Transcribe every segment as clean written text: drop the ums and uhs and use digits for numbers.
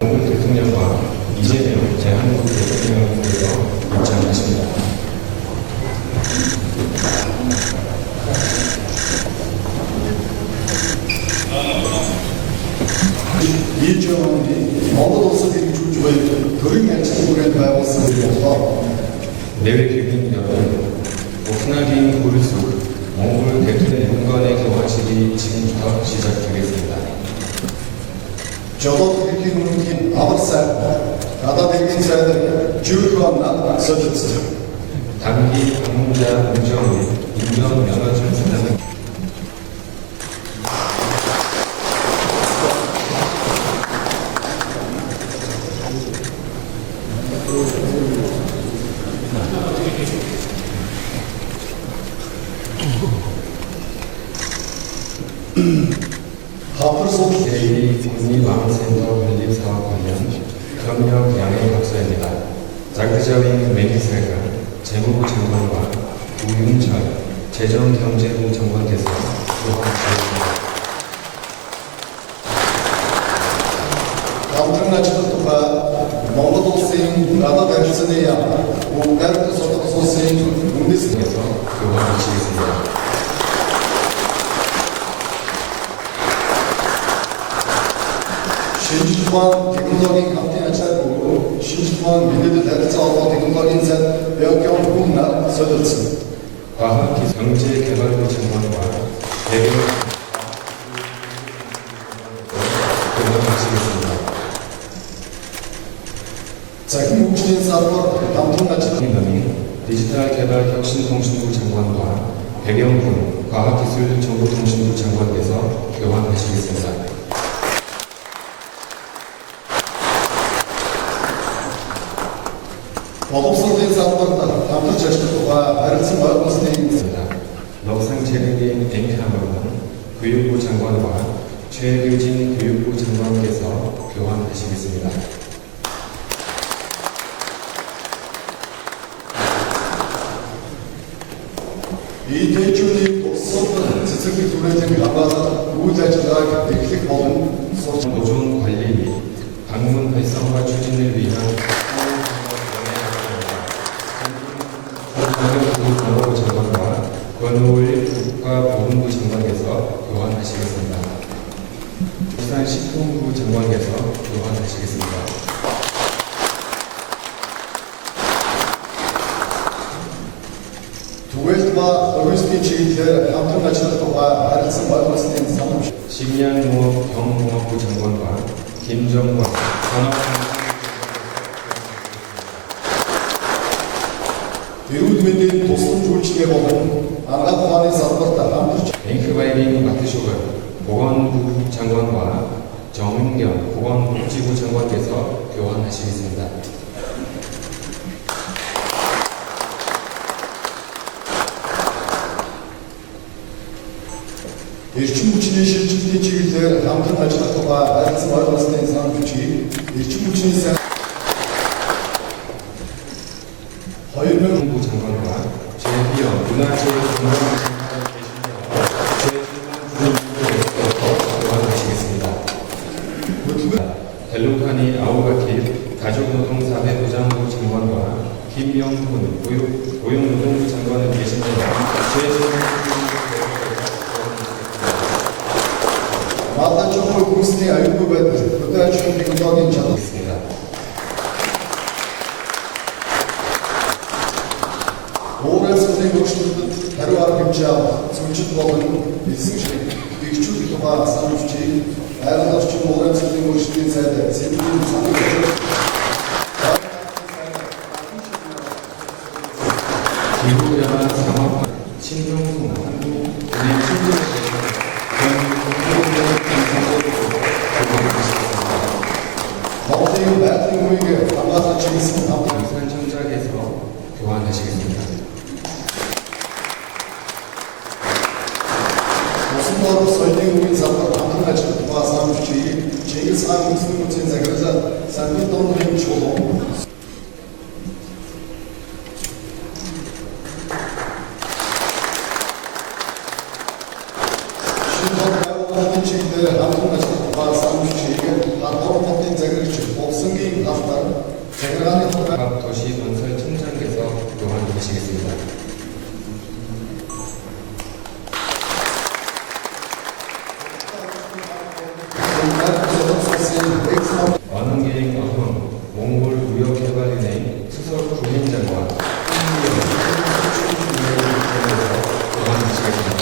오늘 대통령과 이재명 대한민국 대통령께서 입장하십니다. 일정이 Монгол улсын хэрэгжүүлж буй төрийн ажлын хүрээнд байгуулсан болохоор 내외 귀빈 여러분, 오스나긴 고르숙 몽골 대통령 인권의 교화식이 지금부터 시작되겠습니다. Жолоод хэргийн өмнөхийн амар сайд гадаад хэргийн сайд Жюльхонна солилцсон. 단기 방문자 운정의 인정 면허증 사장은 하프르소 대리 국립암센터 건립사업 관련 경력 양해 박사입니다. 자그자윙 메디스가 재무부 장관과 우윤철 재정경제부 장관께서 교환하셨습니다. хамтран ажиллах тухай Монгол улсын гадаад харилцааны яам Унгарт содос улсын үндэс 통해서 교환하시겠습니다. шинжлэх ухаан технологийн хамтын ажиллагаа шинжлэх ухаан мэдээлэл харилцаа холбоо технологийн сайд Бёкён Хунна солилцсон. 과학기술 경제개발부 장관과 대외 교환하시겠습니다. Захин хөгжлийн салбар хамтран ажиллах 김남인 디지털개발혁신통신부 장관과 백영훈 과학기술정보통신부 장관께서 교환하시겠습니다. боловсролын салбарт хамтарч ажиллах тухай харилцан байгуулсны 넉상재능인 앵카마는 교육부 장관과 최규진 교육부 장관께서 교환하시겠습니다. 이 대출이 독서는 цэцэрлэг түрээлэн хамгаалах үйл ажиллагааг эхлэх болон 노조원 관리 및 방문 활성화 추진을 위한 건강부 장관과 권오일 국가보훈부 장관께서 교환하시겠습니다. 부산식품부 장관께서 교환하시겠습니다. түгээлтба логистикийн чиглэлээр хамтран ажиллах тухай харилцан байгуулсны санамж 식량농업 경공업부 장관과 김정관 эрүүл мэндийн тусламж үйлчилгээ болон ангаах ухааны салбарт хамтарч 앵크바이빙 마트쇼가 보건부 장관과 정은경 보건복지부 장관께서 교환하시겠습니다. эрчим хүчний шилжилтийн чиглэлээр хамтран ажиллах тухай харилцан байгуулсны санамжийг эрчим хүчний сайн 2000 부 장관과 최희영 문화체육관광 교환하시겠습니다. 델로카니 아우가킬 가족노동사회보장부 장관과 김명훈 고용노동부 장관은 계신데요. Малдан чухал хүнсний аюулгүй байдал хөдөө аж ахуйн технологийн чанар 있습니다. уурайлсны хөгжлөлтөд хариу арга хэмжээ авах зөвлөлт болон эзэн шиг бэхжүүлэх тухай санамжийг айрал орчин уурайлсны хөгжлийн сайд Сэмбийн санал 기후변화 상황 신종국 한국은행 신종국에서 Монголын байгалийн үеийг хамгаалах чиглэсэн хамтран 부산청장에서 교환하시겠습니다. усан дор соёлын үеийн салбарт хамтран ажиллах тухай санамжийг Чингис хаан үндэсний музейн захирлаа Самбин Донгийн чуулган шинэ хамтран ажиллах тухай санамжийг 10 хотын захирагч 장관의 각 도시 건설청장께서 교환 주시겠습니다. 완원계획 어흥 몽골 무역개발은행 수석 부행장관 교환 주시겠습니다.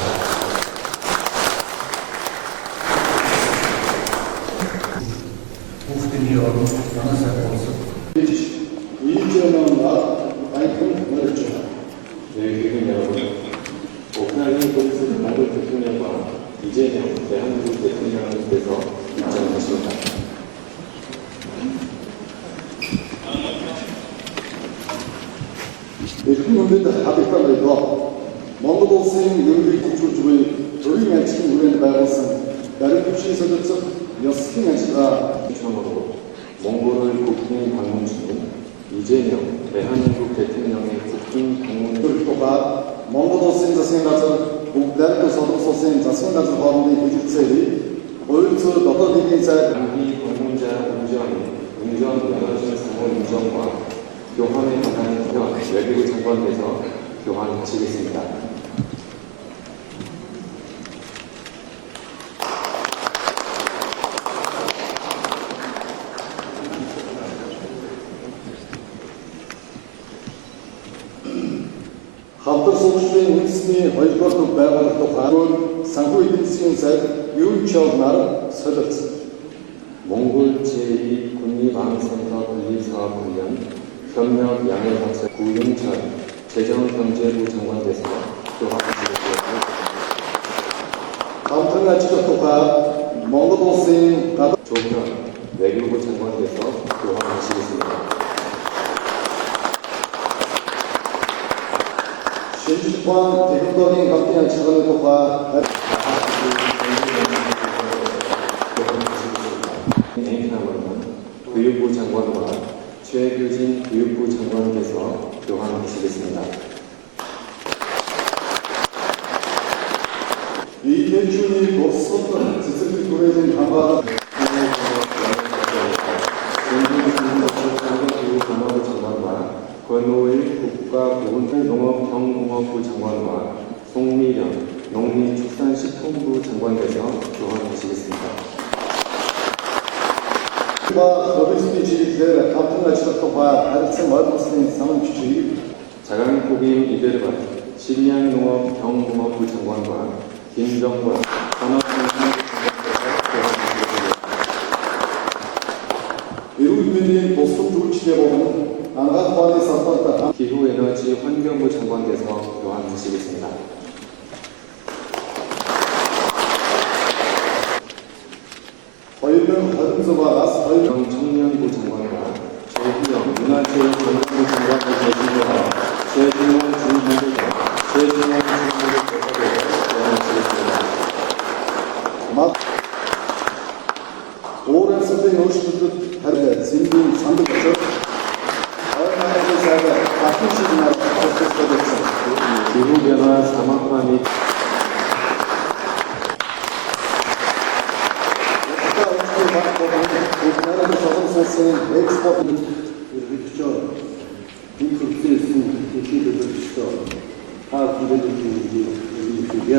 이재명과 아이콘 머리죠. 네, 교민 여러분. 오크라이나 포리스 몽골 대통령과 이재명 대한민국 대통령께서 입장하십니다. Hükümetin haberlerinde Moğol olsun yürüyüş uçucuğu törün elçinin güvenli bayılsın. Benim güçlü sözcük yaskin elçi가 처음으로 몽골을 국빈 방문 중인 이재명 대한민국 대통령의 국빈 방문 Türkiye'가 Moğol olsun 자신가서 국대학교 소득 olsun 자신가서 하는 일주일이 얼추 너도 되긴자 장비 방문자 운전 면허증 상호 인정과 교환에 관한 현 외교부 장관께서 교환하시겠습니다. Хамтар суулжлын үндэсний 2-р төв байгуулалт тухайн санхүү эдийн засгийн сайд юу ч явнаар солилцсон. 몽골 제2 국립암센터 건립사업 관련 협력 양해 박사 구윤철 재정경제부 장관께서 교환하시겠습니다. Хамтран ажиллах тухай Монгол улсын гадаад 조현 외교부 장관께서 교환하시겠습니다. 신주관 대국적인 각종 안치관의 тухай 행사는 교육부 장관과 최규진 교육부 장관께서 교환하시겠습니다. 이 대출이 없었던 지식을 구해진 강화 교육감화부 장관과 권오일 국가보훈농업경공업부 장관과 송미령 농림축산식품부 장관께서 교환하시겠습니다. 과 서비스 지리들 함께 ажиллах тухай харилцан ойлголцны самын жижиг 자강포김 이베르바 식량농업경공업부 장관과 김정관 산업통상부 장관께서 교환하시겠습니다. эрүүл бусад үйлчлэгээ болон ангаах ухааны салбарт 기후에너지 환경부 장관께서 교환하시겠습니다. 청년부 장관과 최규영 문화체육관광부 장관을 대신해서 최중원 중부부장, 최중원 중부부 대표로 교환하시겠습니다. 오랜 선생님 오시는 다르게 진빈 산득 얼마나 사가 같은 시즌에 접촉되었습니다. 기후변화 사막화 및 우리나라의 저선 소스는 엑스포트 그렇죠. 이 국제에서는 대시를 그렇죠. 다 구제되는 일이야.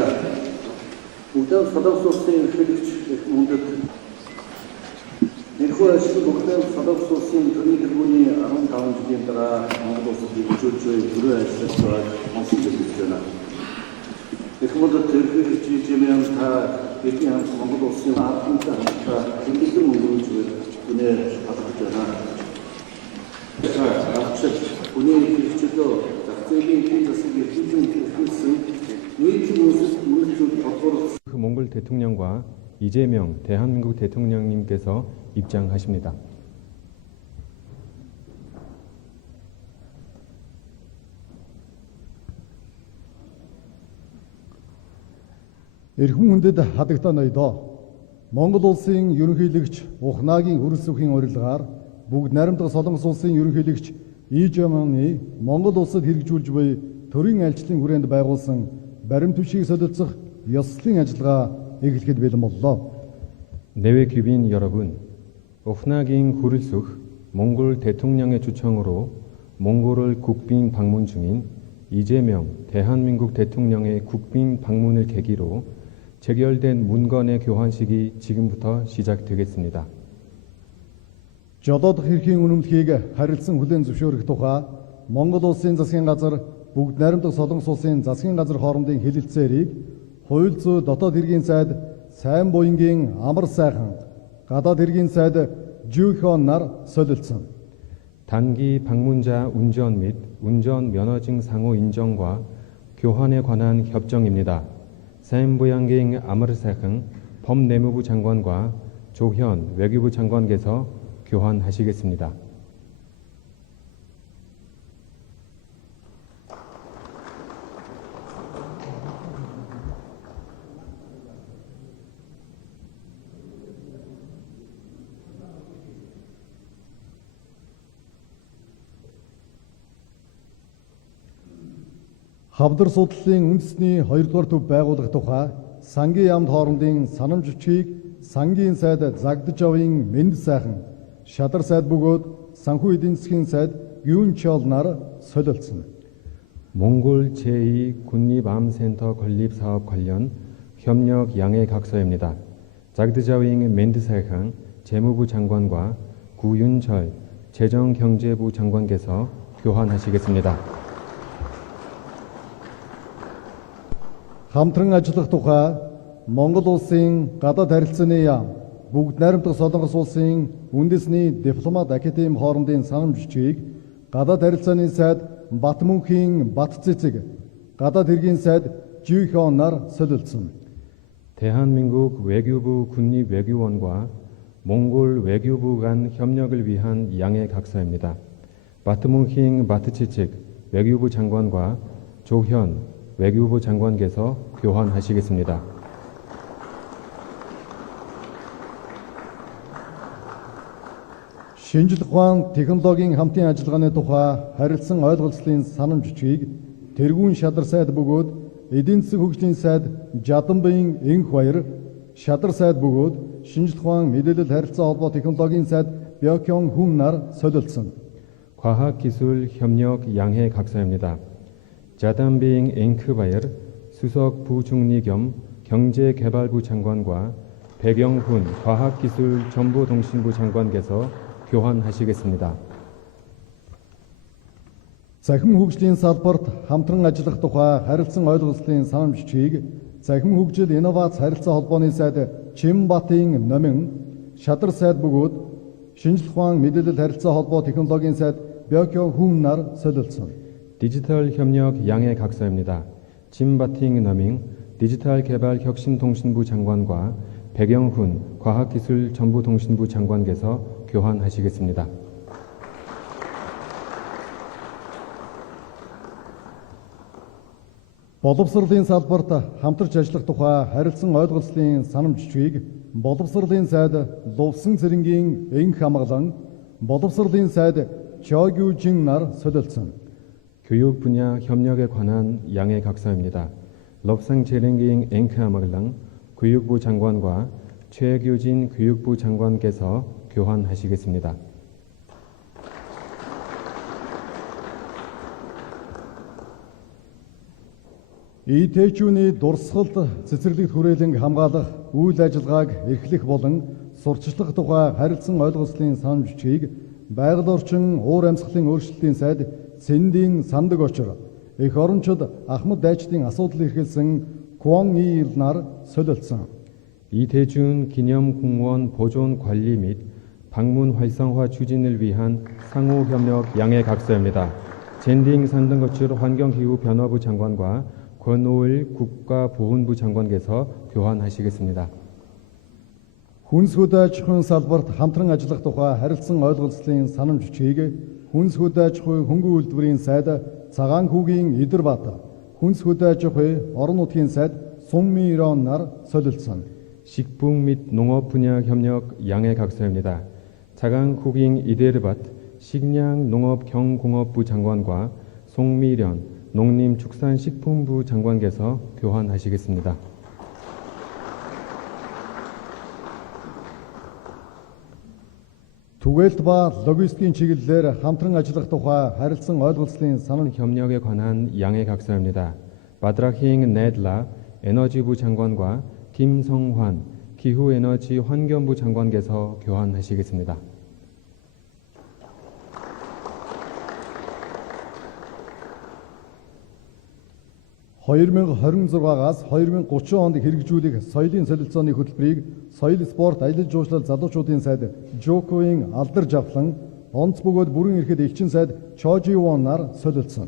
우리가 사다 소스의 필요치 문제. 내가 지금 우리가 사다 소스의 그런 부분이 아무 다른 주제에 따라 아무도 없이 우주주의 불어야 했어. 말씀드리잖아. 그것도 대표를 지지면 다 얘기한 아무도 없이 아프니까 다 굉장히 문제를 분해 받았잖아. 본인이 그리스도 작전이 필요성이 필요성 그 몽골 대통령과 이재명 대한민국 대통령님께서 입장하십니다. Эрхэм хүндэд хадагтаа ноёдоо Монгол улсын ерөнхийлөгч Ухнагийн хөрс үхийн урилгаар бүгд найрамдах Солонгос улсын ерөнхийлөгч Ижэмэний Монгол улсад хэрэгжүүлж буй төрийн айлчлалын хүрээнд байгуулсан баримт түвшийг солилцох ёслолын ажиллагаа эхлэхэд бэлэн боллоо. 내외 귀빈 여러분, 오프나긴 구를숙 몽골 대통령의 초청으로 몽골을 국빈 방문 중인 이재명 대한민국 대통령의 국빈 방문을 계기로 재결된 문건의 교환식이 지금부터 시작되겠습니다. Жолоодох эрхийн үнэмлэхийг харилцан хүлээн зөвшөөрөх тухай Монгол улсын засгийн газар бүгд найрамдах Солонгос улсын засгийн газар хоорондын хэлэлцээрийг хууль зүйн дотоод хэргийн сайд Сайн буянгийн амар сайхан гадаад хэргийн сайд Жүйхон нар солилцсон. 단기 방문자 운전 및 운전 면허증 상호 인정과 교환에 관한 협정입니다. 사임부양갱 아머르사흥 법내무부 장관과 조현 외교부 장관께서 교환하시겠습니다. Хавдар судлалын үндэсний 2 дугаар төв байгуулах тухай сангийн яамд хоорондын санамж бичгийг сангийн сайд Загдаж авын Мэнд сайхан, Шадар сайд бөгөөд санхүү эдийн засгийн сайд Юнчол нар солилцсон. 몽골 제2 국립암센터 건립사업 관련 협력 양해 각서입니다. 자그드자윙 멘드사이항 재무부 장관과 구윤철 재정경제부 장관께서 교환하시겠습니다. Хамтран ажиллах тухай Монгол улсын гадаад харилцааны яам бүгд найрамдах Солонгос улсын үндэсний дипломат академи хоорондын санамж бичгийг гадаад харилцааны сайд Батмөнхийн Батцэцэг, гадаад хэргийн сайд Жүйхон нар солилцсон. 대한민국 외교부 국립외교원과 몽골 외교부 간 협력을 위한 양해 각서입니다. 바트문힝 바트치측 외교부 장관과 조현 외교부 장관께서 교환하시겠습니다. Шинжлэх ухаан технологийн хамтын ажиллагааны тухай харилцан ойлголцлын санамж бичгийг тэргүүн Шадар сайд бөгөөд эдийн засгийн хөгжлийн сайд Жаданбын Энх баяр, Шадар сайд бөгөөд шинжлэх ухаан мэдээлэл харилцаа холбоо технологийн сайд Бёкён Хүн нар солилцсон. 과학기술 협력 양해 각서입니다. 자담빙 앵크바이어 수석 부총리 겸 경제개발부 장관과 백영훈 과학기술정보통신부 장관께서 교환하시겠습니다. Захим хөгжлийн салбарт хамтран ажиллах тухай харилцан ойлголцлын санамж бичгийг Захим хөгжил инновац харилцаа холбооны сайд Чимбатын Номин, Шадар сайд бөгөөд шинжлэх ухаан мэдээлэл харилцаа холбоо технологийн сайд Бёкён Хүн нар солилцсон. 디지털 협력 양해 각서입니다. 짐바팅 너밍 디지털 개발 혁신통신부 장관과 백영훈 과학기술정보통신부 장관께서 교환하시겠습니다. Боловсролын салбарт хамтарч ажиллах тухай харилцан ойлголцлын санамж бичгийг боловсролын сайд Лувсан цэрэнгийн Энх хамгаалан, боловсролын сайд Чогюжин нар солилцсон. 교육 분야 협력에 관한 양해 각서입니다. 럽상 제랭기잉 앵크아마글랑 교육부 장관과 최규진 교육부 장관께서 교환하시겠습니다. ИТ-чүүний дурсгалд цэцэрлэгт хүрээлэн хамгаалах үйл ажиллагааг эхлэх болон сурчлах тухай харилцан ойлголцлын санамж бичгийг байгаль орчин уур амьсгалын өөрчлөлтийн сайд Сэндийн Сандаг очор эх орончид Ахмад дайчдын асуудал эрхэлсэн Kwon Il нар солилцсон. 이대준 기념공무원 보존 관리 및 방문 활성화 추진을 위한 상호 협력 양해 각서입니다. 젠딩 산등거출 환경기후 변화부 장관과 권오일 국가보훈부 장관께서 교환하시겠습니다. Хүнс хөдөөж хүн салбарт хамтран ажиллах тухай харилцан ойлголцлын санамж бичгийг Хүнс хөдөөж хүн хөнгөн үйлдвэрийн сайд Цагаан хүүгийн Идэрбат, Хүнс хөдөөж хүн орон нутгийн сайд Суммирон нар солилцсон. 식품 및 농업 분야 협력 양해 각서입니다. 차강 후ging 이데르밭 식량농업경공업부 장관과 송미련 농림축산식품부 장관께서 교환하시겠습니다. түгээлт ба логистикийн чиглэлээр хамтран ажиллах тухай харилцан ойлголцлын санал 협력에 관한 양해 각서입니다. 바드라힝 네들라 에너지부 장관과 김성환 기후에너지 환경부 장관께서 교환하시겠습니다. (2026-аас 2030 онд хэрэгжүүлэх соёлын солилцооны хөтөлбөрийг соёл спорт аялал жуулчлал залуучуудын сайд Жоковын алдар жавхлан онц бөгөөд бүрэн эрхэд элчин сайд Чоживонаар солилцсон.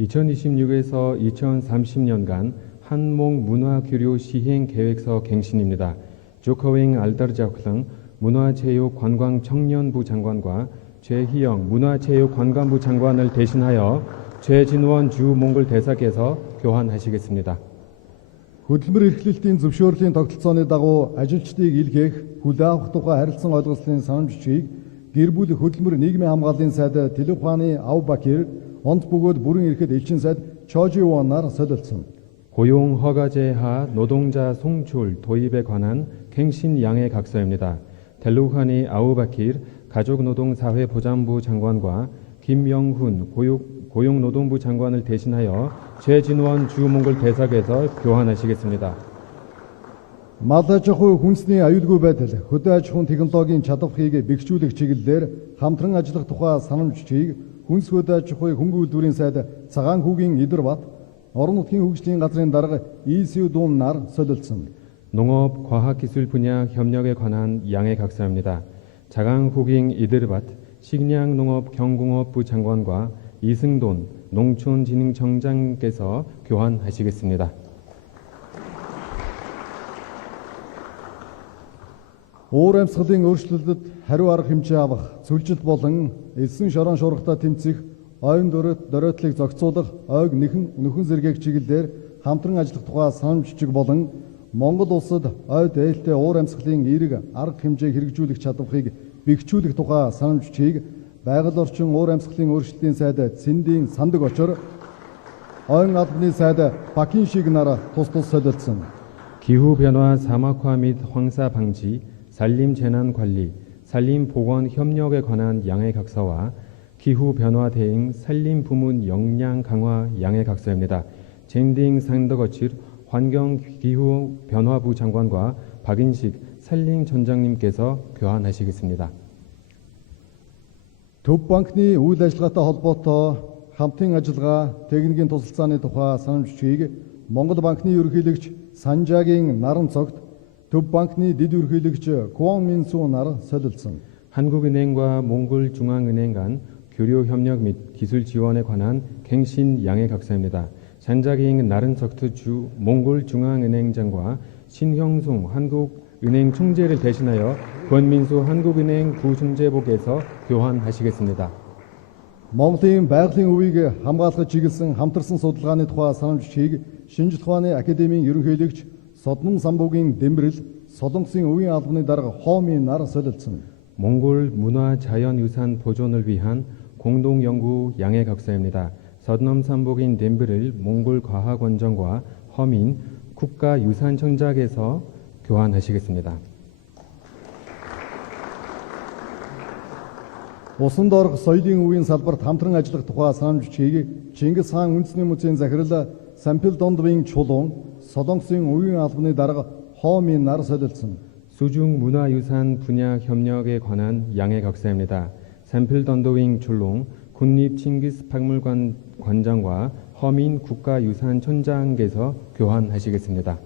2026에서 2030년간 한몽 문화교류 시행 계획서 갱신입니다. 조커윙 알더자클릉 문화체육관광청년부 장관과 최희영 문화체육관광부 장관을 대신하여 최진원 주 몽골 대사께서 교환하시겠습니다. Хөтөлбөр эрхлэлтийн зөвшөөрлийн тогтолцооны дагуу ажилчдыг илгээх, хүлээн авах тухай харилцан ойлголцлын санамж бичгийг гэр бүл хөтөлбөр нийгмийн хамгааллын сайд Телефаны Аубакир онц бөгөөд бүрэн эрхэд элчин сайд Чоживонаар солилцсон. 고용 허가제하 노동자 송출 도입에 관한 갱신 양해 각서입니다. 델루하니 아우바킬 가족노동사회보장부 장관과 김영훈 고용노동부 장관을 대신하여 최진원 주몽골 대사께서 교환하시겠습니다. Мал аж ахуй хүнсний аюулгүй байдал, хөдөө аж ахуйн технологийн чадварыг бэхжүүлэх чиглэлээр хамтран ажиллах тухай санамж бичгийг хүнс хөдөө аж ахуй хөнгөн үйлдвэрийн сайд Цагаан хүүгийн Идэрбат орон нутгийн хөгжлийн газрын дарга ECU дуунаар солилцсон. 농업 과학기술 분야 협력에 관한 양해 각서입니다. 자강후깅 이드르밭 식량농업경공업부 장관과 이승돈 농촌진흥청장께서 교환하시겠습니다. Уур амьсгалын өөрчлөлтөд хариу арга хэмжээ авах, зөвлөлт болон элсэн шорон шуургатай тэмцэх, ойн дөрөөдлийг зохицуулах, ойг нөхөн зэргийг чиглэлээр хамтран ажиллах тухай санамж бичиг болон Монгол улсад ой дээлтэй уур амьсгалын эерэг арга хэмжээг хэрэгжүүлэх чадварыг бэхжүүлэх тухай санамж бичгийг байгаль орчин уур амьсгалын өөрчлөлтийн сайд Цэндийн Сандаг очор ойн албаны сайд Бакиншиг нараа тус солилцсон. 기후변화 사막화 및 황사 방지, 산림 재난 관리, 산림 보건 협력에 관한 양해 각서와 기후변화 대응 산림 부문 역량 강화 양해 각서입니다. 젠딩 상더거칠 환경기후변화부 장관과 박인식 산림청장님께서 교환하시겠습니다. Төв банкны үйл ажиллагаатай холбоотой хамтын ажиллагаа техникийн тусалцааны тухай санамж бичгийг Монгол банкны ерөнхийлөгч Санжаагийн наран цогт Төв банкны дэд ерөнхийлөгч Куан Минсу нар солилцсон. 한국은행과 몽골중앙은행 간 교류 협력 및 기술 지원에 관한 갱신 양해 각서입니다. 잔자기잉 나른석트 주 몽골중앙은행장과 신형송 한국은행 총재를 대신하여 권민수 한국은행 부총재복에서 교환하시겠습니다. Монголын байгалийн өвийг хамгаалахад чиглэсэн хамтарсан судалгааны тухай санамж бичгийг Шинжлэх ухааны академийн ерөнхийлөгч Содмон самбуугийн Дэмбэрэл Солонгосын өвийн албаны дарга Хоомын нар солилцсон. 몽골 문화자연유산 보존을 위한 공동연구 양해 각서입니다. 서넘삼복인 덴브를 몽골과학원정과 허민 국가유산청장에서 교환하시겠습니다. Усан доорх соёлын өвийн салбарт хамтран ажиллах тухай санамж бичгийг Чингис хаан үндэсний музейн захирал Сампил Дондвын Чулуун Солонгосын өвийн албаны дарга Хоомын нар солилцсон. 수중 문화유산 분야 협력에 관한 양해 각서입니다. 샘플 던도윙 줄롱 국립 칭기스 박물관 관장과 허민 국가유산청장께서 교환하시겠습니다.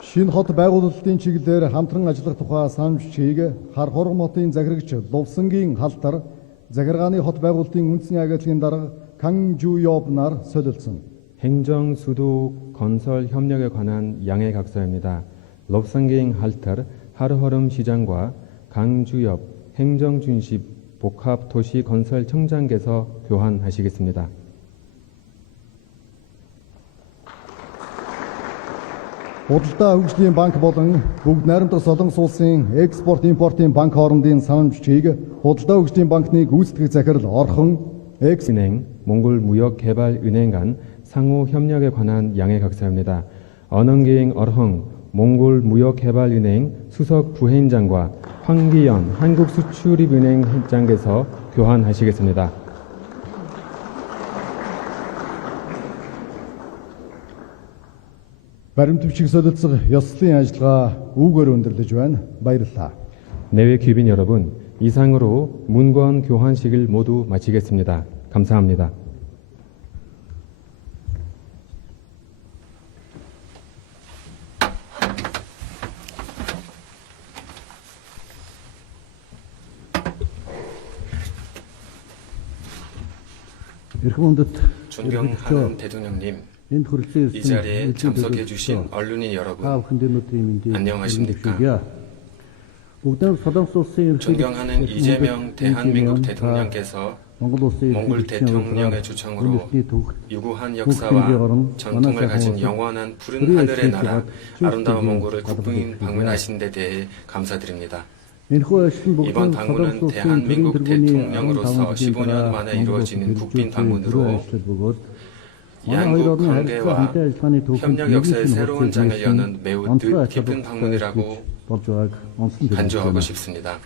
Шинэ хот байгуулалтын чиглэлээр хамтран ажиллах тухай санамж бичгийг Хар хоргон хотын захирагч Лувсангийн халтар захиргааны хот байгуулалтын үндэсний агентлагийн дарга Кан Жуёб нар солилцсон. 행정 수도 건설 협력에 관한 양해 각서입니다. 럽상갱 할터 하르허름 시장과 강주엽 행정준십 복합도시건설청장께서 교환하시겠습니다. Худалдаа хөгжлийн банк болон бүгд найрамдах Солонгос улсын экспорт импортын банк хоорондын санамж бичгийг худалдаа хөгжлийн банкны гүйцэтгэх захирал Орхон 은행, 몽골무역개발은행 간 상호 협력에 관한 양해각서입니다. 언흥기행 얼헝 몽골무역개발은행 수석 부회장과 황기연 한국수출입은행 회장께서 교환하시겠습니다. Баримтвчиг солилцох ёслолын ажиллагаа үүгээр өндөрлөж байна. Баярлалаа. 내외 귀빈 여러분, 이상으로 문건 교환식을 모두 마치겠습니다. 감사합니다. 존경하는 대통령님, энэ хүрэлцэн 이 자리에 참석해 주신 언론인 여러분, 안녕하십니까? 존경하는 이재명 대한민국 대통령께서 몽골 대통령의 초청으로 유구한 역사와 전통을 가진 영원한 푸른 하늘의 나라 아름다운 몽골을 국빈 방문하신 데 대해 감사드립니다. 이번 방문은 대한민국 대통령으로서 15년 만에 이루어지는 국빈 방문으로 양국 관계와 협력 역사의 새로운 장을 여는 매우 뜻깊은 방문이라고 간주하고 싶습니다.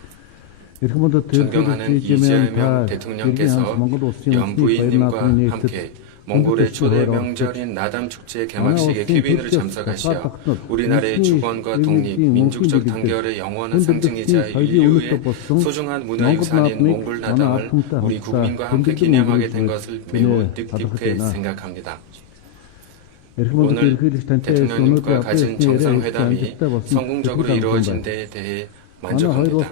존경하는 이재명 대통령께서 연부인님과 함께 몽골의 초대 명절인 나담 축제 개막식에 귀빈으로 참석하시어 우리나라의 주권과 독립, 민족적 단결의 영원한 상징이자 인류의 소중한 문화유산인 몽골 나담을 우리 국민과 함께 기념하게 된 것을 매우 뜻깊게 생각합니다. 오늘 대통령님과 가진 정상회담이 성공적으로 이루어진 데에 대해 만족합니다.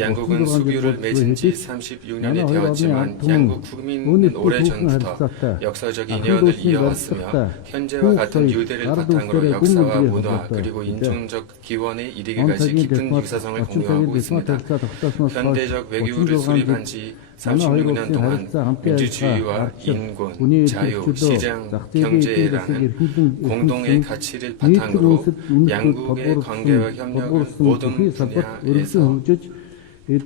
양국은 수교를 맺은 지 36년이 되었지만 양국 국민은 오래전부터 역사적 인연을 이어왔으며 현재와 같은 유대를 바탕으로 역사와 문화 그리고 인종적 기원에 이르기까지 깊은 유사성을 공유하고 있습니다. 현대적 외교를 수립한 지 36년 동안 민주주의와 인권, 자유, 시장, 경제라는 공동의 가치를 바탕으로 양국의 관계와 협력을 모든 분야에서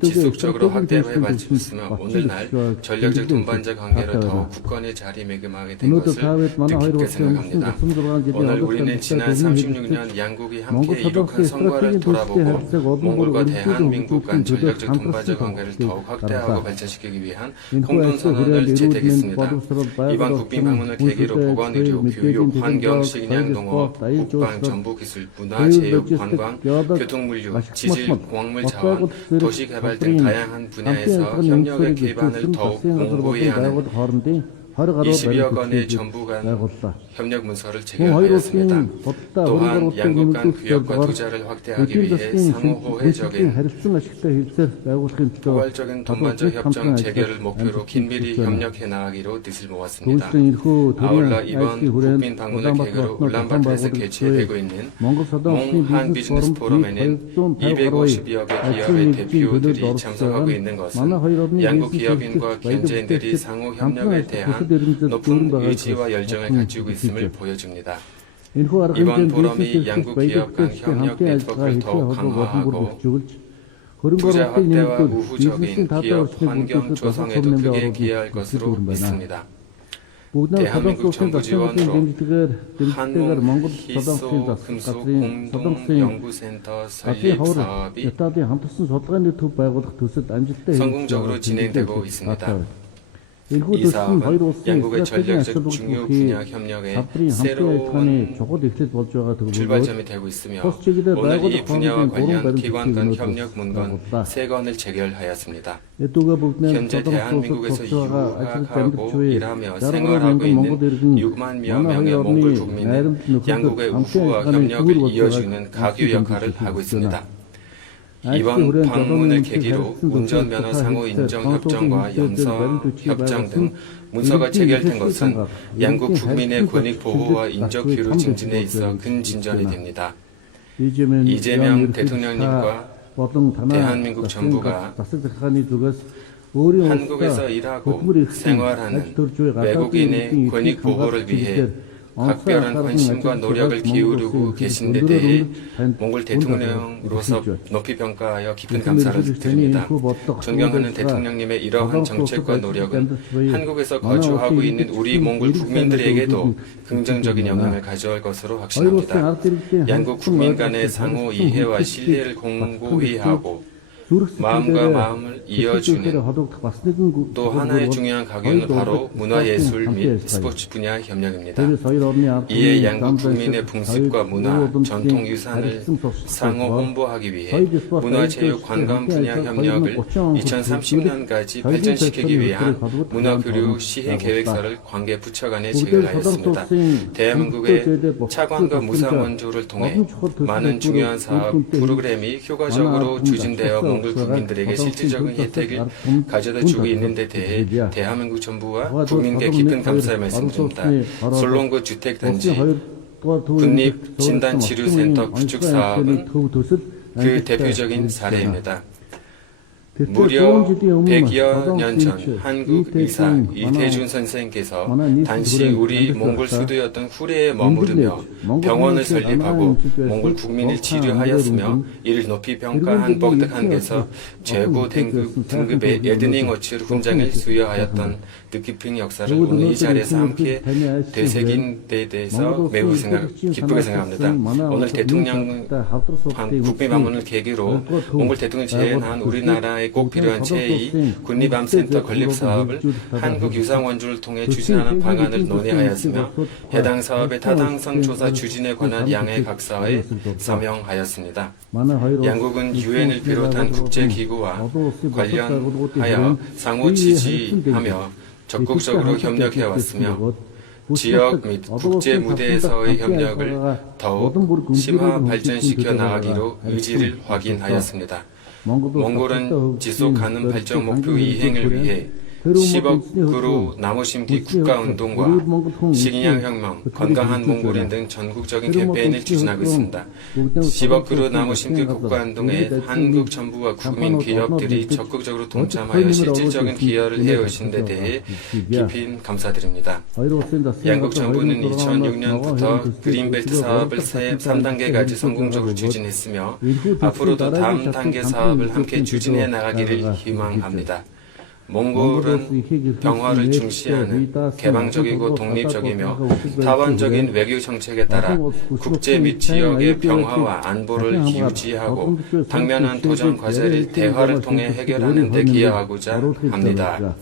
지속적으로 확대해 발전했으며 오늘날 전략적 동반자 관계로 더욱 굳건히 자리매김하게 된 것을 뜻깊게 생각합니다. 오늘 우리는 지난 36년 양국이 함께 이룩한 성과를 돌아보고 몽골과 대한민국 간 전략적 동반자 관계를 더욱 확대하고 발전시키기 위한 공동선언을 제택했습니다. 이번 국빈 방문을 계기로 보건의료, 교육, 환경, 식량, 농업, 국방, 정보기술, 문화, 체육, 관광, 교통물류, 지질, 광물 자원, 도시 개발 등 다양한 분야에서 협력의 기반을 더욱 공고히 하는 20여 건의 정부 간 협력 문서를 체결하였습니다. 또한 양국 간 교역과 투자를 확대하기 위해 상호호혜적인 포괄적인 동반자 협정 체결을 목표로 긴밀히 협력해 나가기로 뜻을 모았습니다. 아울러 이번 국빈 방문을 계기로 울란바토르에서 개최되고 있는 몽한 비즈니스 포럼에는 250여 개 기업의 대표들이 참석하고 있는 것은 양국 기업인과 경제인들이 상호 협력에 대한 높은 의지와 열정을 가지고 있음을 보여줍니다. 이번 포럼이 양국 기업 간 협력 네트워크를 더욱 강화하고 투자 확대와 우호적인 기업 환경 조성에도 크게 기여할 것으로 믿습니다. 대한민국 정부 지원으로 한몽 금속 공동 연구센터 설립 사업이 성공적으로 진행되고 있습니다. 이 사업은 양국의 전략적 중요 분야 협력의 새로운 출발점이 되고 있으며 오늘 이 분야와 관련 기관 간 협력 문건 3건을 체결하였습니다. 현재 대한민국에서 유학하고 일하며 생활하고 있는 6만여 명의 몽골 국민은 양국의 우호와 협력을 이어주는 가교 역할을 하고 있습니다. 이번 방문을 계기로 운전면허 상호 인정 협정과 염서 협정 등 문서가 체결된 것은 양국 국민의 권익 보호와 인적 교류 증진에 있어 큰 진전이 됩니다. 이재명 대통령님과 대한민국 정부가 한국에서 일하고 생활하는 외국인의 권익 보호를 위해 각별한 관심과 노력을 기울이고 계신 데 대해 몽골 대통령으로서 높이 평가하여 깊은 감사를 드립니다. 존경하는 대통령님의 이러한 정책과 노력은 한국에서 거주하고 있는 우리 몽골 국민들에게도 긍정적인 영향을 가져올 것으로 확신합니다. 양국 국민 간의 상호 이해와 신뢰를 공고히 하고 마음과 마음을 이어주는 또 하나의 중요한 가격은 바로 문화예술 및 스포츠 분야 협력입니다. 이에 양국 국민의 풍습과 문화, 전통유산을 상호 홍보하기 위해 문화체육관광 분야 협력을 2030년까지 발전시키기 위한 문화교류 시행 계획서를 관계 부처 간에 체결하였습니다. 대한민국의 차관과 무상 원조를 통해 많은 중요한 사업 프로그램이 효과적으로 추진되어 몽골 국민들에게 실질적인 혜택을 가져다 주고 있는 데 대해 대한민국 정부와 국민께 깊은 감사의 말씀드립니다. 솔롱구 주택단지 국립진단치료센터 구축 사업은 그 대표적인 사례입니다. 무려 100여 년 전 한국 의사 이태준 선생께서 당시 우리 몽골 수도였던 후레에 머무르며 병원을 설립하고 몽골 국민을 치료하였으며 이를 높이 평가한 복덕한께서 최고 등급의 에드닝 워치 훈장을 수여하였던 뜻깊은 역사를 오늘 이 자리에서 함께 되새긴 데 대해서 매우 기쁘게 생각합니다. 오늘 대통령 국빈 방문을 계기로 몽골 대통령이 제안한 우리나라의 꼭 필요한 제2 국립암센터 건립 사업을 한국 유상 원조를 통해 추진하는 방안을 논의하였으며 해당 사업의 타당성 조사 추진에 관한 양해 각서에 서명하였습니다. 양국은 유엔을 비롯한 국제기구와 관련하여 상호 지지하며 적극적으로 협력해왔으며 지역 및 국제 무대에서의 협력을 더욱 심화 발전시켜 나가기로 의지를 확인하였습니다. 몽골은 지속 가능 발전 목표 이행을 위해 10억그루 나무 심기 국가운동과 식인양 혁명, 건강한 몽골인 등 전국적인 캠페인을 추진하고 있습니다. 10억그루 나무 심기 국가운동에 한국 정부와 국민 기업들이 적극적으로 동참하여 실질적인 기여를 해오신 데 대해 깊이 감사드립니다. 양국 정부는 2006년부터 그린벨트 사업을 3단계까지 성공적으로 추진했으며 앞으로도 다음 단계 사업을 함께 추진해 나가기를 희망합니다. 몽골은 평화를 중시하는 개방적이고 독립적이며 다원적인 외교 정책에 따라 국제 및 지역의 평화와 안보를 유지하고 당면한 도전 과제를 대화를 통해 해결하는 데 기여하고자 합니다.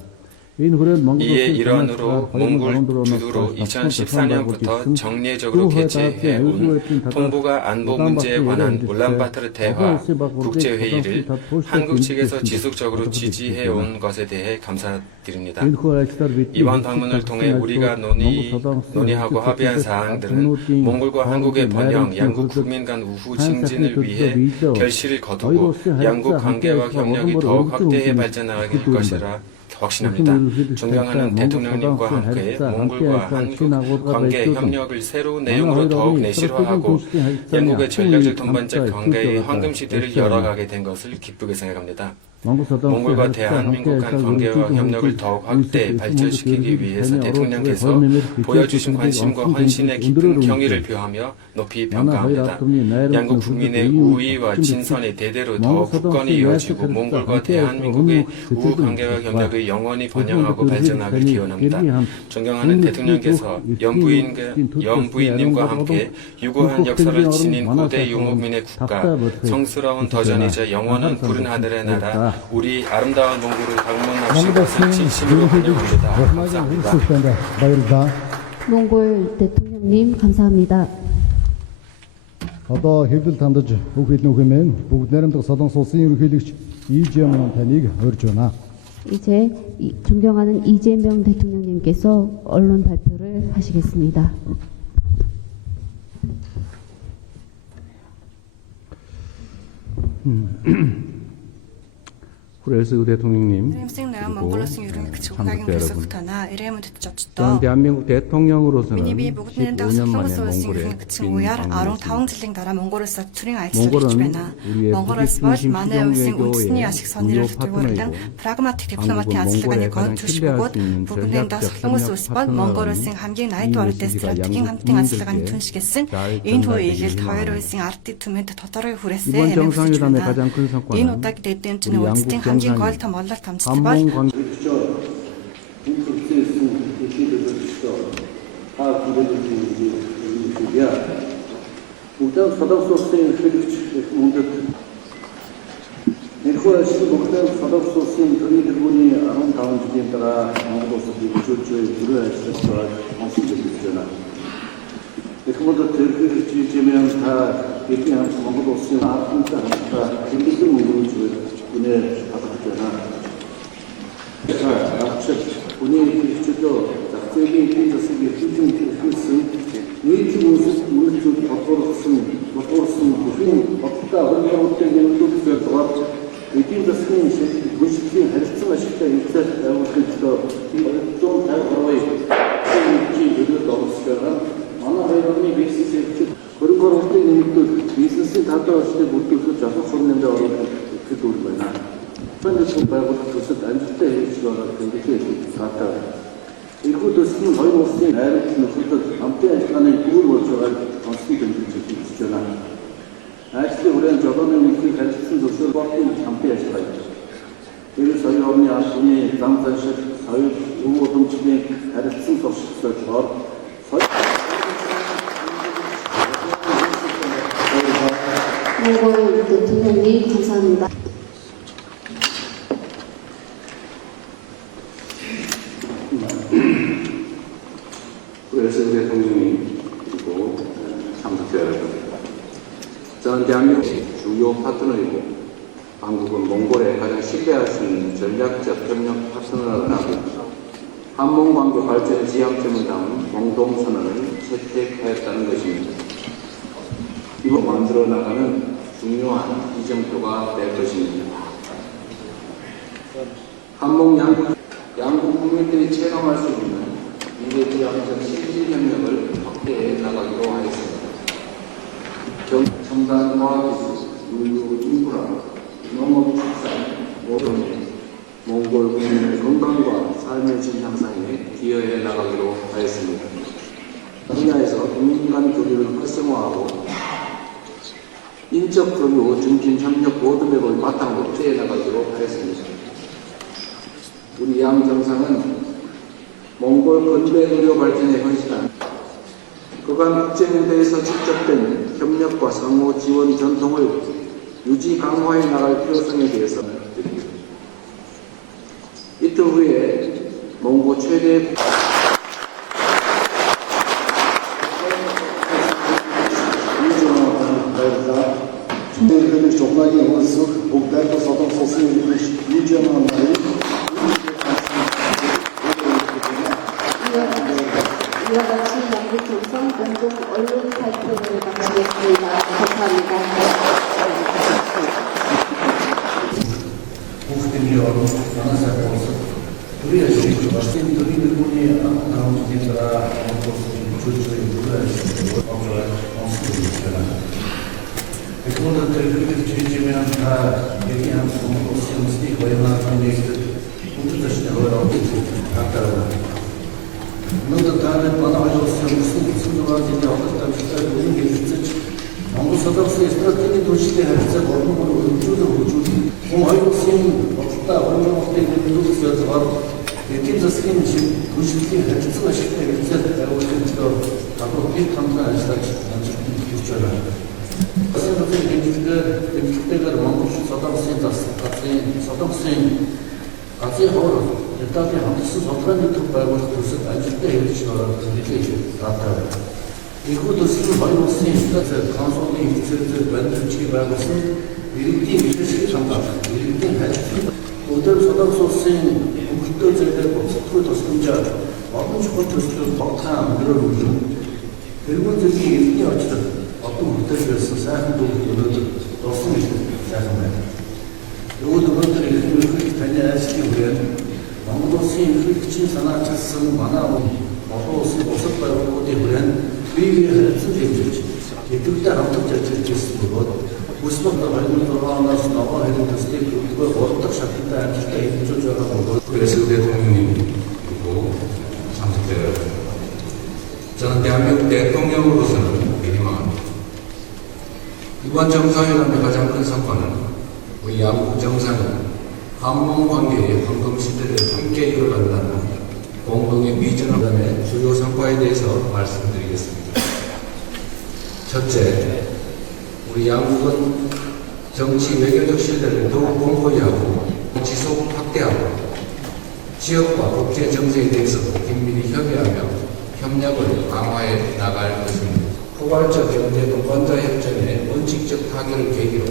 이에 일환으로 몽골 주두로 2014년부터 정례적으로 개최해온 동북아 안보 문제에 관한 울란바토르 대화 국제회의를 한국 측에서 지속적으로 지지해온 것에 대해 감사드립니다. 이번 방문을 통해 우리가 논의하고 합의한 사항들은 몽골과 한국의 번영, 양국 국민 간 우후 증진을 위해 결실을 거두고 양국 관계와 협력이 더욱 확대해 발전하길 것이라 확신합니다. 존경하는 대통령님과 함께 몽골과 한국 관계 협력을 새로운 내용으로 더욱 내실화하고 양국의 전략적 동반적 관계의 황금시대를 열어가게 된 것을 기쁘게 생각합니다. 몽골과 대한민국 간 관계와 협력을 더욱 확대 발전시키기 위해서 대통령께서 보여주신 관심과 헌신에 깊은 경의를 표하며 높이 평가합니다. 양국 국민의 우위와 진선이 대대로 더욱 굳건히 이어지고 몽골과 대한민국의 우호 관계와 협력이 영원히 번영하고 발전하길 기원합니다. 존경하는 대통령께서 연부인님과 함께 유구한 역사를 지닌 고대 유목민의 국가, 성스러운 도전이자 영원한 푸른 하늘의 나라 우리 아름다운 몽골을 방문하신 것을 진심으로 환영합니다. 감사합니다. 몽골 대통령님 감사합니다. Одоо хэвлэл тандаж бүх хэлний хэмээн бүгд найрамдах Солонгос улсын ерөнхийлөгч 이재명 таныг урьж байна. 이제 존경하는 이재명 대통령님께서 언론 발표를 하시겠습니다. 후레스 대통령님, Ирэмсийн 그리고 Монголын ерөнхийлөгч 참석자 Унагийн 여러분, үсэг танаа ирэмэд 저는 젖доо. 대한민국 대통령으로서는 Миний бие бүгд нэгэн 15년 만에 солонгос улсын 몽골에 ерөнхийлөгчийн 빈 үеэр 방문이었습니다. 15 жилийн дараа Монголоос төрийн аялал хийж 몽골은 байна. 우리의 Монголоос 국익 бол 중심 манай улсын 시정 үндэсний 외교의 ашиг 주요 сонирхолтой 파트너이고 прагматик дипломатын 한국은 ажиллагааны 몽골에 гол 가장 түвш 신뢰할 бөгөөд 수 있는 бүгдийн дас 전략적 солонгос улс бол 협력 Монгол 파트너라는 улсын хамгийн найд 이 барилдаа 메시지가 стратегийн 양국 хамтын ажиллагааны 국민들께 түншгэлсэн 잘 энэ 전달되길 үеийг хоёр 희망합니다. улсын ард түмэнд тодорхой хүрээсээ 이번 정상회담의 байна. 가장 큰 Энэ 성과는 удаагийн дэдэмтний 우리 үндэстний 양국 хамгийн гол 정상이 том ололт хамтд бол 한몽 관계 그렇죠. 인프레스는 대시를 주시죠. 다 기대되는 일이야. 우선 서당소스의 획일치 문제. 내후하신 목표 서당소스의 드리드분이 아름다운 주제에 따라 한국으로서 비주주의 불을 했었어. 말씀드리잖아. 그것도 대표를 지으면 다 얘기하면 한국으로서 아픈다 하니까 굉장히 문제를 주에 받았잖아. 본인이 주죠. 세계 세계 수준 필수 외주 무슨 어떤 없다 그런 때문에 또 그거 이게 무슨 무슨 할수가 싶다 이제 그래서 좀 다르게 이게 너무 아마 회원이 비슷해 그런 걸 어떻게 또 비즈니스 다 떨어질 때 못도 자꾸 손님들 그 돈을 많이 근데 좀 말고 그것도 안 줄때 해주시거나 그렇게 갔다 이것도 스킨 거의 못 쓰는 나를 그것도 아무때 시간에 구을 못 줘가지고 스킨 주잖아 아직도 우리는 저번에 이렇게 가르치는 도시를 꽉 잠빼 하시거든요 그래서 저희 어머니 아버님이 남자실 사회 우호동 측에 가르치는 도시를 몽골 대통령님 감사합니다. 후레스 대통령님, 그리고 참석자 여러분, 저는 대한민국의 주요 파트너이고 한국은 몽골에 가장 신뢰할 수 있는 전략적 협력 파트너라고 한몽 관계 발전 지향점을 담은 공동선언을 채택하였다는 것입니다. 이거 만들어 나가는 중요한 이정표가 될 것입니다. 한몽 양국 국민들이 체감할 수 있는 미래지향적 실질협력을 확대해 나가기로 하였습니다. 첨단 과학기술, 물류, 인프라, 농업, 축산, 모든 몽골 국민의 건강과 삶의 질 향상에 기여해 나가기로 하였습니다. 분야에서 국민 간 교류를 활성화하고 인적 교류, 증진 협력 로드맵을 바탕으로 확대해 나가기로 하였습니다. 우리 양 정상은 몽골 근대 의료 발전에 헌신한 그간 국제무대에서 축적된 협력과 상호 지원 전통을 유지 강화해 나갈 필요성에 대해서 드립니다. 이틀 후에 몽고 최대 Türkiye'deki Çoğunaki Yavuzluk, Bugday'da Saddam Sosyal Yüce Manları, 이와 같이 양국 정상 공동 언론 발표를 마치겠습니다. 감사합니다. Muhtemelen ana sayfa olsun. Buraya şimdi başka bir bunu anlamak için daha çocuğu buraya 그거는 들으면 주지면 다 얘기하면 무슨 거의만 얘기를 모두 다시 나오라고 아까 너도 다음에 만나서 무슨 거라든지 어떤 그런 게 있을지 아무 서답스의 스트레이트 도시에 할때 어떤 걸 우주도 공화국인 없다 그런 것 때문에 그것을 바로 이렇게 스킨 집 도시에 할때 싶을 때 이제 내가 앞으로 이 탐구를 하시다 싶잖아. 그때가 몽골 서당스인 같이 하고 일단에 한국에서 서프라니 투바고 그래서 아직 때 해주시거나 이렇게 나타나. 이것도 지금 많이 없으니 그래서 강소리 이제 만들지 말고서 이렇게 미래식 장담 이렇게 해서 모델 서당소스인 그때 제대로 스토리도 진짜 어떤 것도 박타 늘어오죠. 그리고 저기 이렇게 어쨌든 어떤 것들에서 사람도 그래도 없습니다. 사람은 오늘 그것들이 다녀야지 우리는 Монгол улсын ерөнхийлөгчийн санаачилсан манай олон улсын бусад байгууллагуудын хүрээнд биеийг харилцан хэмжиж хэвлэлээр хамтарч ажиллаж ирсэн бөгөөд өсвөр 2006 оноос ногоон хэрэг төслийг төлөвлөгөө 3 дахь шаттай амжилттай хэрэгжүүлж байгаа бөгөөд 그래서 대통령님 그리고 참석자들 저는 대한민국 대통령으로서는 민망합니다. 이번 정상회담의 가장 큰 성과는 우리 양국 정상이 한문 관계의 황금 시대를 함께 이어간다는 공동의 비전을 담의 주요 성과에 대해서 말씀드리겠습니다. 첫째, 우리 양국은 정치 외교적 신뢰를 더욱 공고히 하고 지속 확대하고 지역과 국제 정세에 대해서도 긴밀히 협의하며 협력을 강화해 나갈 것입니다. 포괄적 경제 동반자 협정의 원칙적 타결을 계기로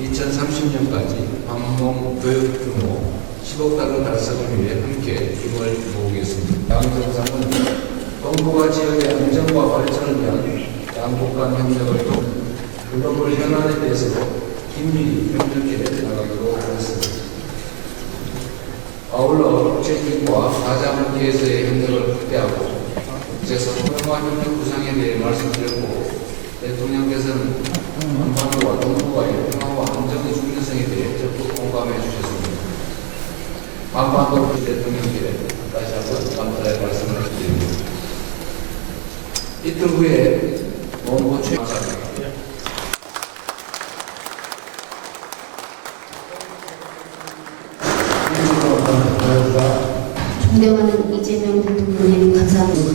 2030년까지 한몽 교육 규모 10억 달러 달성을 위해 함께 힘을 모으겠습니다. 양 정상은 동북아 지역의 안정과 발전을 위한 양국 간 협력을 통해 글로벌 현안에 대해서도 긴밀히 협력해 나가도록 하겠습니다. 아울러 국제기구와 가자문기에서의 협력을 확대하고 국제소통과 협력 구상에 대해 말씀드렸고 대통령께서는 한반도와 동북아의 평화와 안정의 중요성에 대해 적극 공감해 주셨습니다. 한반도 대통령께 다시 한번 감사의 말씀을 드립니다. 이틀 후에 원고 최감사합니다. 존경하는 이재명 대통령님 감사합니다.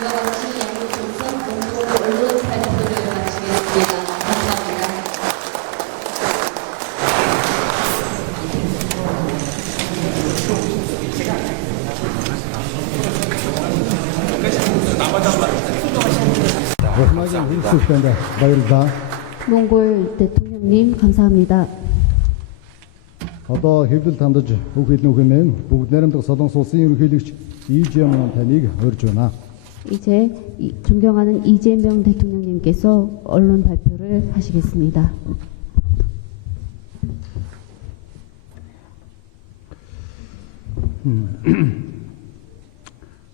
이와 같이 양국 정상 공동 언론 발표를 마치겠습니다. 감사합니다. 몽골 대통령님 감사합니다. Одоо хэвлэл тандаж хүүхэд нүхэмэн бүгд найрамдах Солонгос улсын ерөнхийлөгч 이재명 таныг урьж байна. 이제 존경하는 이재명 대통령님께서 언론 발표를 하시겠습니다.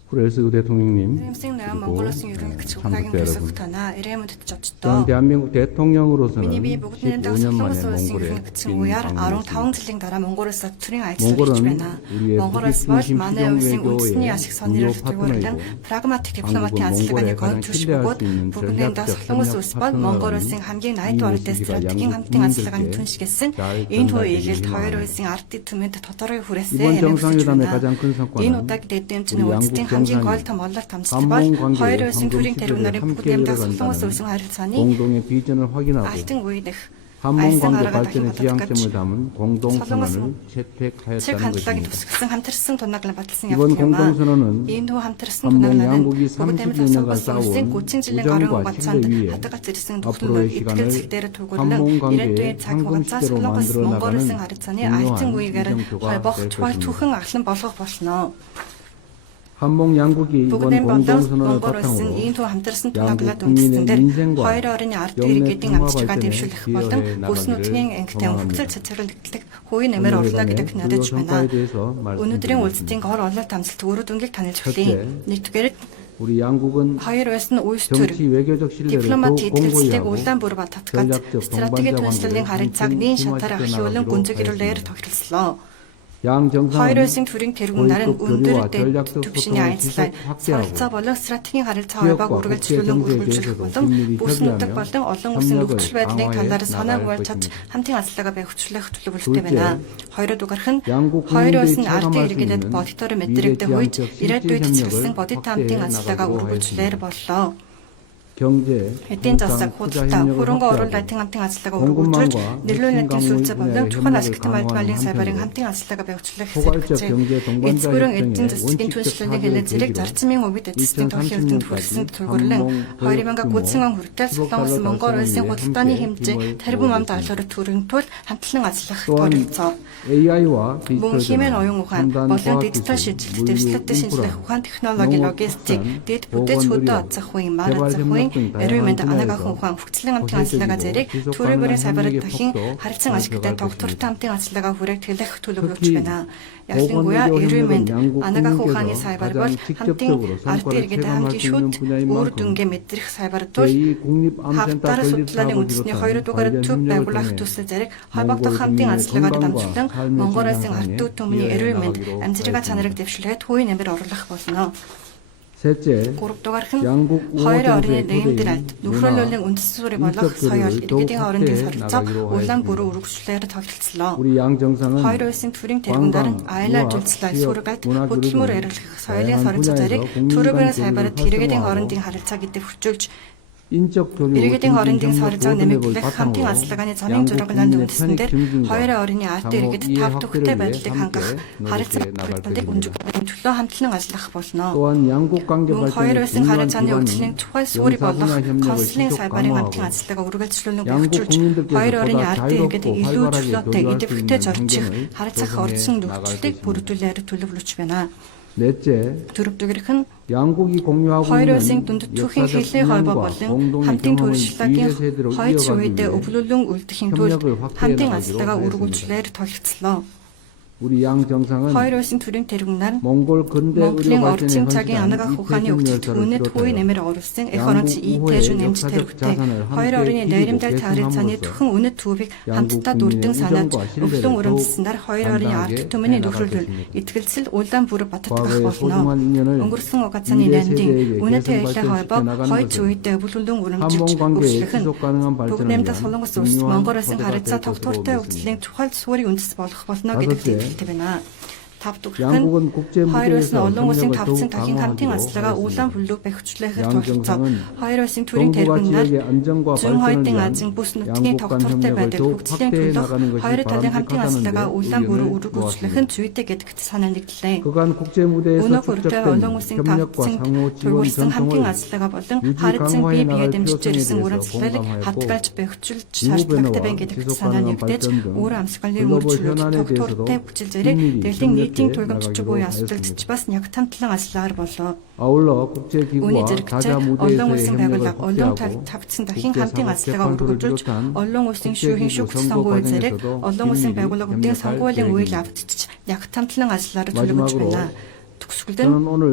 후레스 대통령님 Ирэмсийн 그리고 Монголын ерөнхийлөгч 참석자 Угагийн 여러분, танаа ирэмэд 저는 очтоо. 대한민국 대통령으로서는 Миний бие бүгдний dag 15년 Солонгос 만에 улсын 몽골에 ерөнхийлөгчийн 빈 үеэр 방문했습니다. 15 жилийн дараа Монгол улсад төрийн аялал хийж 몽골은 байна. 우리의 Монгол улс бол 무기중심 манай улсын үндэсний ашиг 시정외교의 сонирхол 중요 төвөрлөн 파트너이고 прагматик дипломатын 한국은 ажиллагааны 몽골에 гол 가장 түвш 신뢰할 бөгөөд 수 있는 бүгдний dag 전략적 Солонгос 협력 улс бол Монгол улсын 파트너라는 хамгийн 이 найд барилтай 모습이 стратегийн 양국 хамтын ажиллагааны 국민들께 түншгэлсэн 잘 энэ хувь 전달되길 игэлт хоёр 희망합니다. улсын ард түмэнд тодорхой хүрээсээ 이번 정상회담의 байна. 가장 큰 Энэ 성과는 удааг дэдэмжний 우리 үндэстэн 양국 хамгийн гол 정상이 том ололт хамсал бол 한몽 관계의 хоёр улсын 황금 төрийн 시대를 тэргүүнэрийн 함께 бүгдээр Солонгос 이뤄간다는 улсын харилцааны 공동의 비전을 확인하고 алтан үе дэх 한몽 알선 관계 арга 발전의 дахин 지향점을 бодогдож 담은 공동 солонгос 선언을 책 채택하였다는 хамтлагийг 것입니다. тусгасан хамтарсан тунаглан баталсан 이번 явдал юм а. 공동선언은 Энэ төв хамтарсан 한몽 тунаглан 양국이 нь бүгд амьд 30년간 Солонгос улсын 싸운 30 жилийн гаруй 우정과 хугацаанд 신뢰 위에 хадгалж ирсэн 앞으로의 төгөлдөр 시간을 итгэл зэгдээр төгөрлөн 한몽 ирээдүйн 관계의 цаг 황금 хугацаа 시대로 Солонгос 만들어 Монгол улсын 나가는 харилцааны алтан 중요한 үегээр 이정표가 холбох 될 чухал 것입니다. түүхэн ахлан болгох болно. 한몽 양국이 이번 бүгдийн болон 공동선언을 Монгол улсын 바탕으로 ийм төв хамтарсан 양국 тунаглаад 국민의 үндэстэн дээр 민생과 хоёр орны ард 영내 иргэдийн 평화 амжилтгаа 발전에 дэвшүүлэх болон 기여해 бүс нутгийн 나가기를 ангитан 소망합니다. хөгжил цэцэрлэгдэх хувийн нэмэр орлоо гэдэгт найдаж 주요 байна. 성과에 대해서 Өнөөдрийн 말씀드리겠습니다. үйлдэлтийн гол ололт амжилт өрөө дүнгийг танилж 첫째, хүлэе. Нэгдүгээр 우리 양국은 хоёр улс нь үйлс төр 정치 외교적 신뢰를 дипломат 더욱 идэлцлийг 공고히 улаан 하고 бүр бататгад 전략적 стратегийн түншлэлийн 동반자 харилцааг 관계를 нийт шатаар ахиулан 심화시켜 гүнзгийрүүлээр 나가도록 тохиролцлоо. 양 Хоёр 정상은 улсын төрийн тэргүүн нар нь 고위급 өндөр 교류와 전략적 түвшний 소통을 ажиллагаа, 지속 확대하고 солилцоо болон стратегийн харилцаа 지역과 холбоог 국제 үргэлжлүүлэн 정세에 үргэлжлүүлэх 대해서도 болон 긴밀히 бүс нутаг 협의하며 болон олон улсын 협력을 нөхцөл байдлын 강화해 талаар санааг 나갈 барьж чадж 것입니다. хамтын ажиллагаа бэхжүүлэх төлөвлөлттэй 둘째, байна. Хоёроо дугаарх нь 양국 хоёр 국민들이 улсын ардын 체감할 수 иргэдэд 있는 бодитоор 미래 мэдрэгдэх үед 지향적 ирээдүйд 실질 цэцэрлсэн 협력을 бодит 확대해 хамтын ажиллагааг 나가도록 үргэлжлүүлээр боллоо. 경제, эдийн засаг, худалдаа, хөрөнгө оруулалтын хамтын ажиллагаа өргөжүүлж, нэрлүүлэлтийн сүлжээ болон чухал ашигтай малын сайбарын хамтын ажиллагаа бэвчлэх хэрэгжээ. Эцэг бүрэн эдийн засгийн түншлэлийн хэлээд зэрэг зарцмын өвид эцэстийн тохиолдолд хүрсэн төгөрлөн 2030 он хүртэл Солонгос Монгол улсын худалдааны хэмжээ тарбан амд олорот хүрэн тул хамтлан ажиллах бололцоо. AI와 Мөн хэмээн 디지털 оюун ухаан болон дижитал шилжилт, дэвшлэгтэй шинжилэх ухаан, технологи, логистик, дэд бүтэц хөдөө ацах үеийн мар ацах үеийн эрүүл мэнд анаг ахуйн ухаан хөгжлийн хамтын ажиллагаа зэрэг төрийн бүрийн сайбарт дахин харилцан ашигтай тогтвортой хамтын ажиллагаа хүрээлэх төлөвлөж байна. Ялангуяа эрүүл мэнд анаг ахуйн ухааны сайбар бол хамтын ард иргэдэд хамгийн шүд үр дүнгээ мэдрэх сайбар тул хавтар судлааны үндэсний 2 дугаар төв байгуулах төсөл зэрэг холбогдох хамтын ажиллагаанд дамжуулан Монгол улсын ард түмний эрүүл мэнд амжилттай чанарыг дэвшүүлэхэд хувийн нэмэр оруулах болно. 셋째, 3 дугаарх нь 양국 хоёр 우호 орны 대표들의 нэгэн алт нөхрөлөлийн үндэс суурийг болох соёл иргэдийн хоорондын харилцаа улаан бүрөө үргэлжлэлээр тогтолцлоо. 우리 양 정상은 Хоёр улсын төрийн тэргүүнээр нь аяла жуулчлал сургалт хөдөлмөр эрхлэх соёлын суралцаа зэрэг төрөөрийн сайбарт иргэдийн хоорондын харилцаа гэдэг хүчилж 인적 교류, иргэдийн хоорондын 경제적으로 солилцоог нэмэгдүүлэх 바탕으로 хамтын ажиллагааны замын зурглаанд үндэстэн дээр хоёр орны ард иргэд тав тухтай байдлыг хангах харилцаа бүрдүүлэлтийг өнжүүлэх хамтлан ажиллах болно. 또한 양국 관계 Мөн хоёр улсын харилцааны өвчлөлийн тухай суурийг болох консулын сайбарын хамтын ажиллагаа үргэлжлүүлэн хөгжүүлж хоёр орны ард иргэд илүү чөлөөтэй идэвхтэй зорчих харилцах орчин нөхцөлийг бүрдүүлээр төлөвлөж байна. 넷째, Дөрөвдүгээрх нь 양국이 공유하고 хоёр 있는 улсын дүнд түүхийн 역사적 хэлний холбоо 인연과 болон 공동의 хамтын 경험을 туршлагын 미래 세대로 хоёр 이어가기 үедээ 위해 өвлөлөн үлдэхийн тулд 협력을 확대해 хамтын 나가기로 ажиллагаа 했습니다. үргэлжлэлээр тогтцлоо. 우리 양 정상은 Хоёр улсын төрийн тэргүүнээр 몽골 근대 Монголын 의료 орчин 발전에 цагийн анаг ах ухааны өвчтөд үнэт хувийн нэмэр оруулсан эх оронч ийтэж нэмж тэрэгтэй хоёр орны дайрамдал харилцааны зөвхөн үнэт төвийг хамтдаа дүрдэн санааж өвлөн өрөмжсөнээр хоёр орны ард түмний нөхрөлөл итгэлцэл улаан бүрэг баттгах болно. Өнгөрсөн угаацааны нандин үнэт аялал холбоо хоёр үедээ өвлөлөн өрөмжилж үргэлжлэх нь бүгднэмдээ Солонгос улс Монгол улсын харилцаа тогтвортой өвчлөлийн чухал суурийн үндэс болох болно гэдэг хэлдэг байна. 양국은 국제 хоёр улс нь 무대에서 олон улсын 협력을 тавцсан 더욱 дахин хамтын 강화하고 ажиллагаа улаан бүлэг бэхжүүлэхээр 양 тогтолцоо. 정상은 Хоёр улсын төрийн 동북아 тэргүүнээр 지역의 안정과 зүүн 발전을 хойдын 위한 Азийн бүс нутгийн 양국 간 тогтвортой 협력을 байдал 더욱 хөгжлийн 확대해 төлөх 나가는 것이 хоёр талын хамтын ажиллагаа улаан бүрөө 바람직하다는 үргэлжлэх нь зүйтэй гэдэгт санаа нэгдлээ. 그간 국제 무대에서 Өнөө хүртэл олон улсын 축적된 협력과 тавцсан 상호 지원 төлөвлөсөн хамтын 전통을 ажиллагаа болон 유지 харилцан 강화해 бие 나갈 биеэ дэмжиж 필요성에 ирсэн 대해서 урамсгалыг 공감하였고 хадгалж бэхжүүлж 기후 шаардлагатай 변화와 байна гэдэгт 지속 санаа 가능한 нэгдэж 발전 등 өөр амсгалын 글로벌 өөрчлөлт 현안에 тогтвортой 대해서도 хүчил зэрэг 긴밀히 дэлхийн нийтийн 협력해 төлөвлөгч 나가기로 буюу асуудалд 하였습니다. ч бас нягтамтлан ажиллаар болоо. 아울러 Үүний 국제기구와 зэрэгцээ 다자 олон 무대에서의 улсын 협력을 байгууллага олон 확대하고 тавцсан дахин хамтын 국제사법 ажиллагаа 재판소를 үргэлжлүүлж 비롯한 олон улсын шүүхийн 국제기구 шүүгч 선거 сонгуул зэрэг 과정에서도 олон улсын 긴밀히 байгууллагуудын 협력할 сонгуулийн үйл 계획입니다. явдалд нягтамтлан ажиллаар төлөвлөж 마지막으로 байна. Төгсгөлд нь 저는 오늘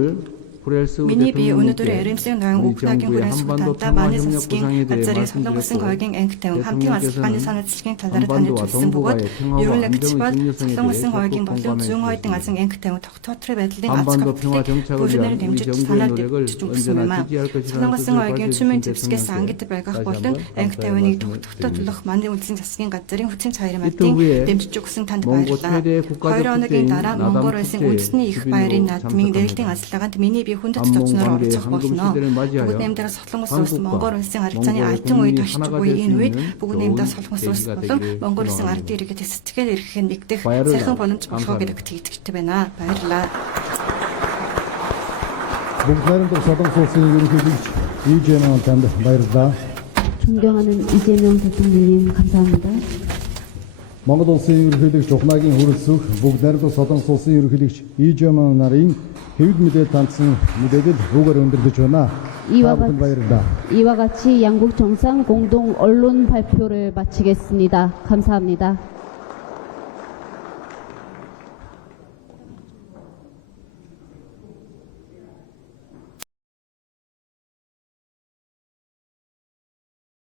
브렐스 миний бие өнөөдөр 대통령께 Эремсийн ноён 우리 Украинагийн 정부의 хүрээнд 한반도 суултаа 평화 Бааны 협력 засгийн 구상에 대해 газрын Солонгосын 말씀드렸고 хойгийн ангитай хамтын ажиллагааны санаа зэлгийн талаар таны 한반도와 төлсөн бөгөөд 동북아의 평화와 ерөнхийдөө 안정의 бол 중요성에 Солонгосын 대해 хойгийн 적극 болон зүүн 공감해 хойдын 주셨습니다. азийн ангитай тогтоотрын байдлын 한반도 평화 азгалтыг 정착을 бүрнээр 위한 우리 дэмжиж 정부의 санаа 노력을 дэвжиж өгсөн юм 언제나 а. 지지할 것이라는 Солонгосын 뜻을 хойгийн 밝혀주신 чүмэн зэвсгээс 대통령께 ангид байгах 다시 болон 한번 ангитай 감사의 үнийг 말씀을 тогтвортой 드립니다. төлөх манай үлзийн засгийн газрын хүчин 이때 чаяр мартын 후에 дэмжиж өгсөн танд 몽고 баярлалаа. 최대 국가적 2 хоногийн 축제인 дараа 나담 Монгол улсын 축제에 үндэсний их баярын 주빈으로 наадмын нээлтийн 참석합니다. ажиллагаанд миний бие хүндэт 한몽 зочноор 관계의 оролцох 황금 болно. 시대를 맞이하여 Бүгд нэмдэр Солонгос улс 한국과 Монгол улсын харилцааны 몽골 альтан үед 국민이 оршиж 하나가 буй 될 수 энэ үед 있는 бүгд нэмдэр 좋은 Солонгос улс 계기가 болон 되길 Монгол улсын ард 희망합니다. иргэд сэтгэл эрхэнд нэгдэх баярлалаа. сайхан боломж болох 감사합니다. гэдэгт итгэдэг байна. Баярлалаа. бүгд найрамдах Солонгос улсын ерөнхийлөгч Ижемэн танд баярлалаа. 존경하는 이재명 대통령님 감사합니다. Монгол улсын ерөнхийлөгч ухнаагийн хүрэлцэх бүгд найрамдах Солонгос улсын ерөнхийлөгч Ижемэн нарын хэвд мэдээ тандсан мэдээлэл рүүгээр өндөрлөж байна. 이와 та бүхэнд баярлалаа. 이와 같이 양국 정상 공동 언론 발표를 마치겠습니다. 감사합니다.